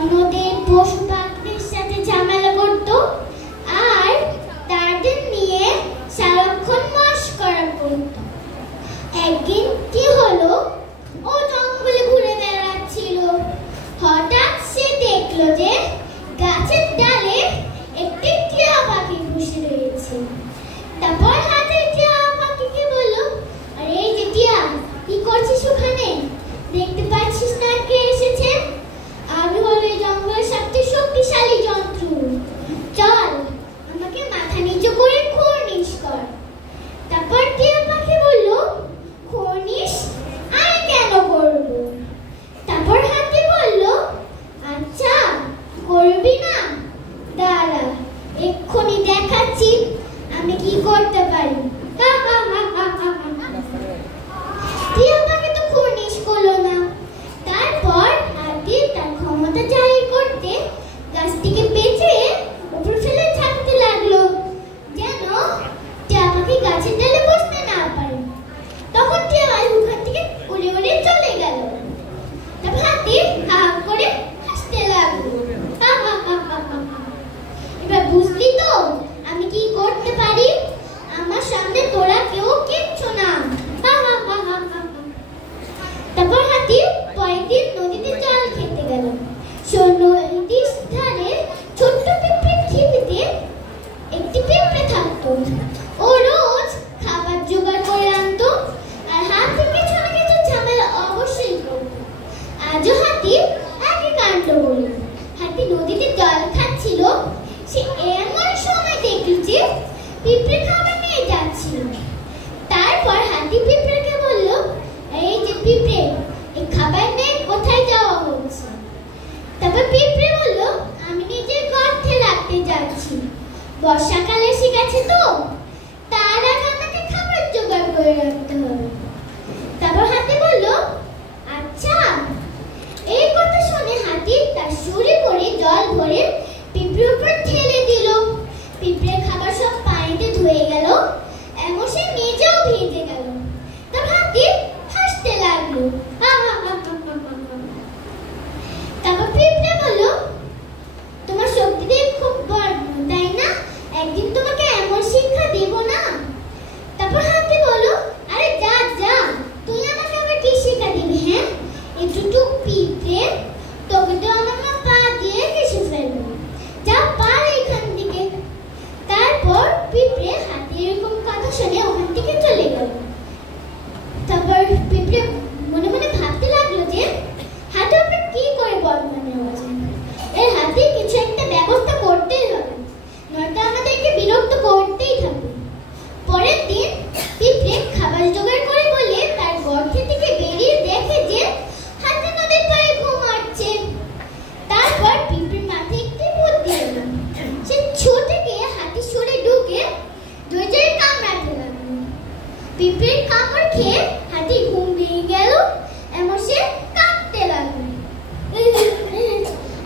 অন্যদের পশু পাখিদের সাথে ঝামেলা করত আর তাদের নিয়ে সারাক্ষণ মশকরা করত। একদিন কি হলো, ও জঙ্গলে ঘুরে বেড়াচ্ছিল। হঠাৎ সে দেখলো যে গাছের ডালে একটি টিয়া পাখি বসে রয়েছে। তারপর হাতে টিয়া পাখিকে বলল, আরে এই যে টিয়া, কি করছিস ওখানে? দেখতে পাচ্ছিস না কে এসেছে? আমি হলো এই জঙ্গলের সবচেয়ে শক্তিশালী জন্তু। চল, আমাকে মাথা নিচু করে খোরনিশ কর। তারপর টিয়া পাখি বলল, খোরনিশ আমি কেন করব? তারপর হাতি বলল, আচ্ছা করবি না, দাঁড়া এক্ষুনি দেখাচ্ছি আমি কি করতে পারি। টিয়া পাখি তো খোরনিশ করলো না। তারপর হাতি তার ক্ষমতা জাহির করতে গাছটিকে পেঁচিয়ে উপর ফেলে ঝাঁকতে লাগলো, যেন টিয়া পাখি গাছের ডালে বসতে না পারে। তখন টিয়া পাখি ওখান থেকে উড়ে উড়ে চলে গেল। তারপর হাতি হা করে হাসতে লাগলো। এবার বুঝলি তো আমি কি করতে পারি? আমার সামনে তোরা কেউ কিচ্ছু না। তারপর হাতি পরের দিন নদীতে জল খেতে গেল। নদীর ধারে ছোট্ট পিঁপড়ের ঢিবিতে একটি পিঁপড়ে থাকতো। ও রোজ খাবার জোগাড় করে আনতো আর হাতি কিছু না কিছু ঝামেলা অবশ্যই করতো। আজও হাতি একই কাণ্ড করল। হাতি নদীতে জল খাচ্ছিল, সে এমন সময় দেখল যে পিঁপড়ে খাবার নিয়ে যাচ্ছিল। তারপর হাতি পিঁপড়েকে বলল, এই যে পিঁপড়ে, এই খাবার নিয়ে কোথায় যাওয়া হচ্ছে? তারপর পিঁপড়ে বলল, আমি নিজের গর্তে রাখতে যাচ্ছি। বর্ষাকাল এসে গেছে তো, তার আগে আমাকে খাবার জোগাড় করে রাখতে হবে। তারপর হাতি বলল, আচ্ছা। এই কথা শুনে হাতি তার শুঁড়ে করে জল ভরে পিঁপড়ের উপর ঢেলে দিল। পিঁপড়ে খাবার সব পানিতে ধুয়ে গেল এবং সে নিজেও ভিজে গেল। তারপর হাতি হাসতে লাগলো। তারপর পিঁপড়ে বলল, তোমার শক্তিতে খুব বড়, তাই না? একদিন তোমাকে এমন শিক্ষা দেব না। তারপর হাতি বলল, আরে যা যা, তুই আমাকে আবার কি শিক্ষা দিবি? হ্যাঁ, এটুকু পিঁপড়ে, তোকে তো আমার মা পা দিয়ে ঘেঁষে ফেলবো। যা পার এখান থেকে। তারপর পিঁপড়ে হাতি এরকম কথা শুনে ওখান থেকে চলে গেল। তারপর পিঁপড়ে মনে মনে ভাবতে লাগলো যে হাতি ওপরে কি করে বদলা নেওয়া যায়। এর হাতি কিছু একটা ব্যবস্থা করতেই হবে, নয়তো আমাদেরকে বিরক্ত করতেই থাকবে। পরের দিন পিঁপড়ে খাবার জোগাড় করে বলে তার গর্ত থেকে বেরিয়ে দেখে যে হাতি নদীর পাড়ে ঘুমাচ্ছে। তারপর পিঁপড়ের মাথায় একটি বুদ্ধি এলো। সে ছুটে গিয়ে হাতির শুঁড়ে ঢুকে জোরে কামড়াতে লাগলো। পিঁপড়ের কামড় খেয়ে হাতি ঘুম ভেঙে গেল এবং সে কাঁদতে লাগলো।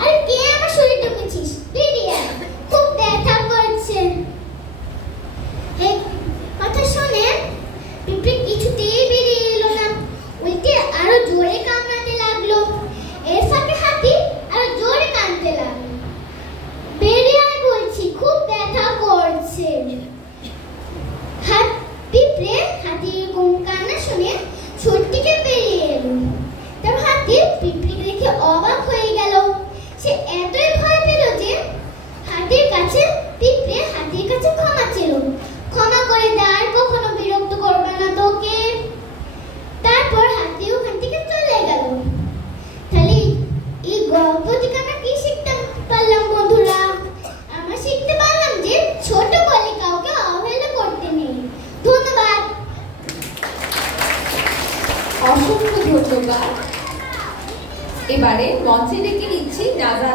আরে কে আমার শরীরে ঢুকেছিস? বেরিয়ে আয়, খুব ব্যথা করছে। এই কথা শুনে পিঁপড়ে কিছুতেই বেরিয়ে এলো না, উল্টে আরো জোরে কামড়াতে লাগলো। এর ফাঁকে হাতি আরো জোরে কাঁদতে লাগলো। বেরিয়ে আয় বলছি, খুব ব্যথা করছে। পিঁপড়ে হাতির এরকম কান্না শুনে ছোট্টিকে বেরিয়ে এলো। তারপর হাতি পিঁপড়েকে দেখে অবাক হয়ে গেল। সে এতই ভয় পেল যে হাতির কাছে ক্ষমা ছিল। ক্ষমা করে দে, আর কখনো বিরক্ত করবে না তোকে। তারপর হাতি ওখান থেকে চলে গেল। তাহলে এই গল্প থেকে আমরা কি শিখতে পারলাম বন্ধুরা? আমরা শিখতে পারলাম যে ছোট বলে কাউকে অবহেলা করতে নেই। ধন্যবাদ। অসংখ্য ধন্যবাদ। এবারে মঞ্চে ডেকে নিচ্ছি নাজা।